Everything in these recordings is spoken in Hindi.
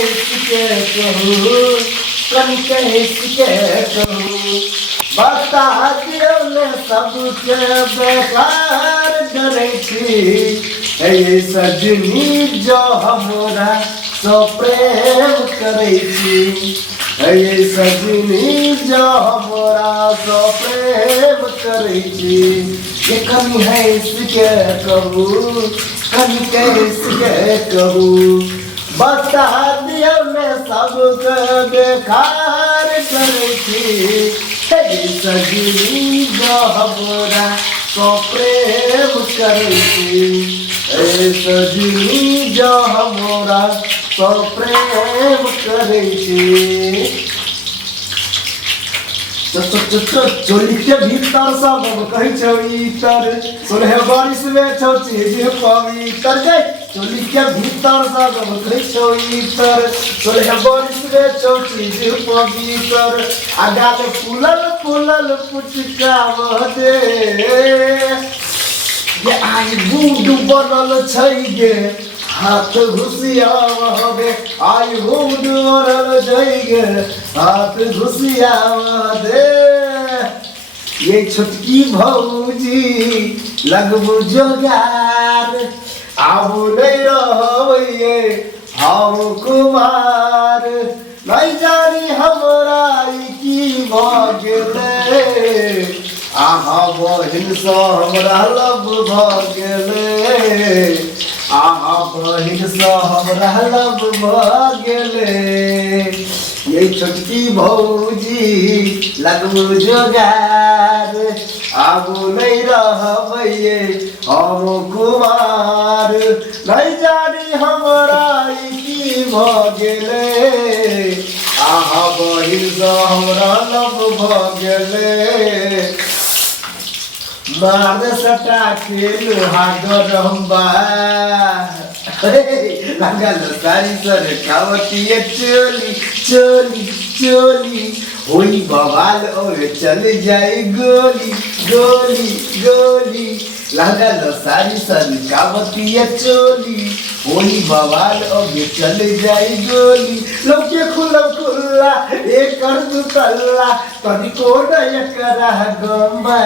इसके कहूँ, कन इसके कहूँ, बता दियो ने सबके बेकार करे छी। हे सजनी जो हमरा सो प्रेम करे छी, हे सजनी जो हमरा सो प्रेम करे छी। ये कमी है इसके कहूँ, कमी इसके कहूँ, बता दियो ने सबके बेकार करे छी। हे सजनी जो हमरा सो प्रेम करे छी, हे सजनी जो हमरा सो प्रेम करे छी। चोली के भीतर सब कही छौ इतर, सोलह बारिश में छौ चीज पवित्र गई। चोली के भीतर सब कही छौ इतर, सोलह बारिश में छौ चीज पवित्र। आगा में फूलल फूलल पुचका दे, ये आई बूढ़ बनल छै गे हाथ घुसियावे, आई बूढ़ बनल छै गे हाथ घुसियावे। ये छोटकी भौजी लगबू जोगार, आबू नहीं रहबे हम कुमार। नहीं जानी हमरा की भऽ गेलै, आहा बहिन सँ हमरा लब भऽ गेलै, आहा बहिन सँ हमरा लब भऽ गेलै। ये छोटकी भौजी लगबू जोगार, आबू नहीं रहबे हम कुमार। नहीं जानी हमरा की भऽ गेलै, आहा बहिन सँ हमरा लब भऽ गेलै। मार सटा के लोहा गरम्बा, लगल सारी सर खावतिए चोली चोली चोली, होई बवाल और चल जाए गोली गोली गोली। लगल सारी सर खावतिए चोली, होई बवाल और चल जाए गोली। लौके खुला खुला एक कर दू तल्ला, तनी कोड एकरा गम्बा।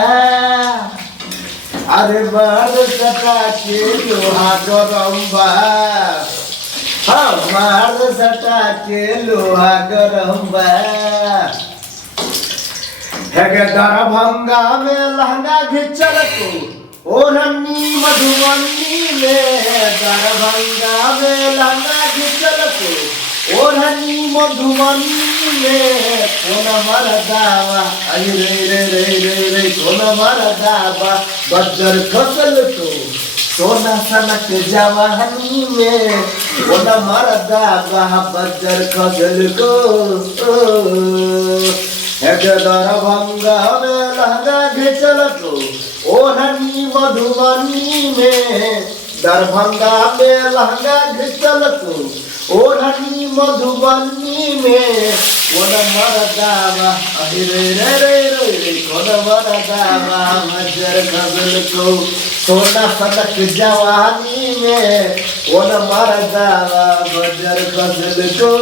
अरे मार सटा के लोहा गरम्बा, हाँ मार सटा के लोहा गरम्बा। हेगे दरभंगा में लहंगा घिचल को ओढ़नी मधुबनी में, दरभंगा में लहंगा घिचल को ओढ़नी मधुबनी में। कौन मरदावा अरे रे रे रे रे रे, कौन मरदावा बजर खसल तो सोना सनक जवानी में। कौन मरदावा बजर खसल को, दरभंगा में लहंगा घिचल को ओढ़नी मधुबनी में, दरभंगा में लहंगा घिचल को ओढ़नी मधुबनी में। कौन मरदावा अरे रे रे रे रे, कौन मरदावा बजर खसल को सोना सनक जवानी में। कौन मरदावा बजर खसल को।